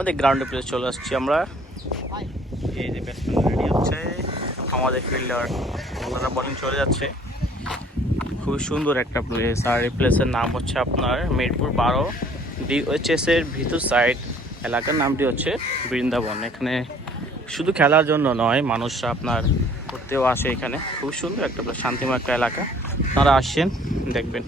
আমাদের গ্রাউন্ডে প্লেস চলে আসছি আমরা। এই যে ব্যাটসম্যান রেডি হচ্ছে, আমাদের ফিল্ডার ওনারা বলিং চলে যাচ্ছে। খুবই সুন্দর একটা প্লেস, আর এই প্লেসের নাম হচ্ছে আপনার মিরপুর 12 DOHS এর ভিতর সাইড। এলাকার নামটি হচ্ছে বৃন্দাবন। এখানে শুধু খেলার জন্য নয়, মানুষরা আপনার ঘুরতেও আসে এখানে। খুব সুন্দর একটা প্লেস, শান্তিময় একটা এলাকা। আপনারা আসছেন, দেখবেন।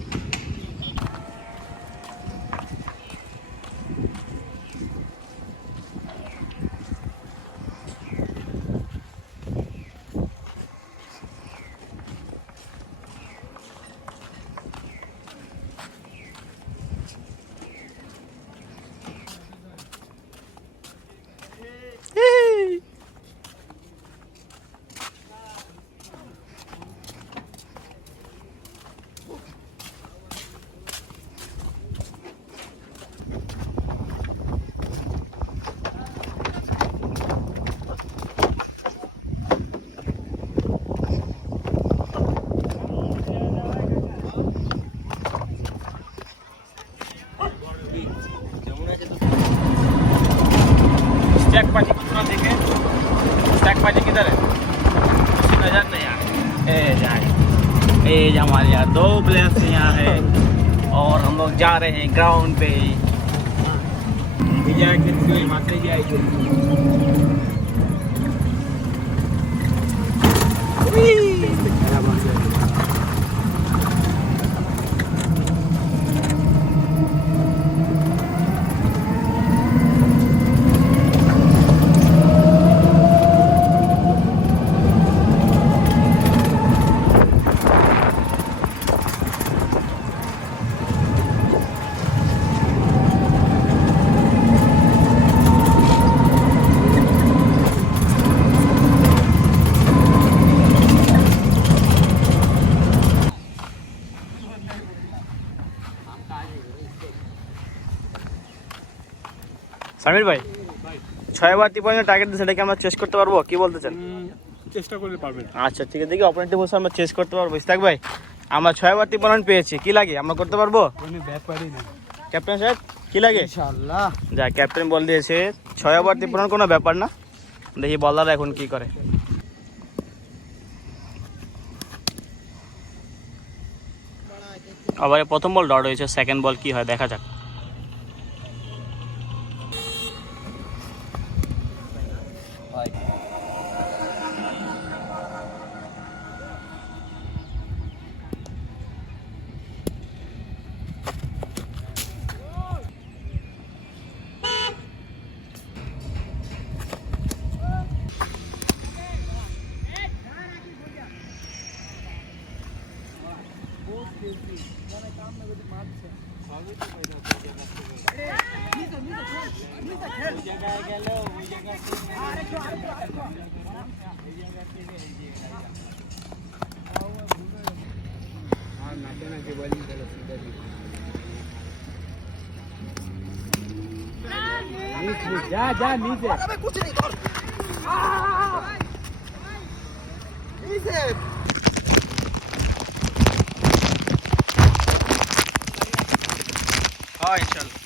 स्टैक पार्टी कितना देखे? स्टैक पार्टी किधर है? नजर नहीं आ रही। ए हमारे यहाँ 2 प्लेयर्स यहाँ है और हम लोग जा रहे हैं ग्राउंड पे। সামির ভাই, 6 ওভার 53 টার্গেট দিয়েছে, এটাকে আমরা চেস করতে পারবো? কি বলতে চান? চেষ্টা করতে পারবেন। আচ্ছা ঠিক আছে, দেখি অপোনেন্টে বসে আমরা চেস করতে পারবো। ইস্তাক ভাই, আমরা 6 ওভার 53 পেয়েছি, কি লাগে? আমরা করতে পারবো? কোনো ব্যাপারই না। ক্যাপ্টেন সাহেব কি লাগে? ইনশাআল্লাহ। যা ক্যাপ্টেন বল দিয়েছে 6 ওভার 53 কোনো ব্যাপার না। দেখি বলার এখন কি করে। আবার প্রথম বল ডট হয়েছে, সেকেন্ড বল কি হয় দেখা যাক। जा जा नीचे। अबे कुछ नहीं कर। नीचे। हाँ इंशाल्लाह।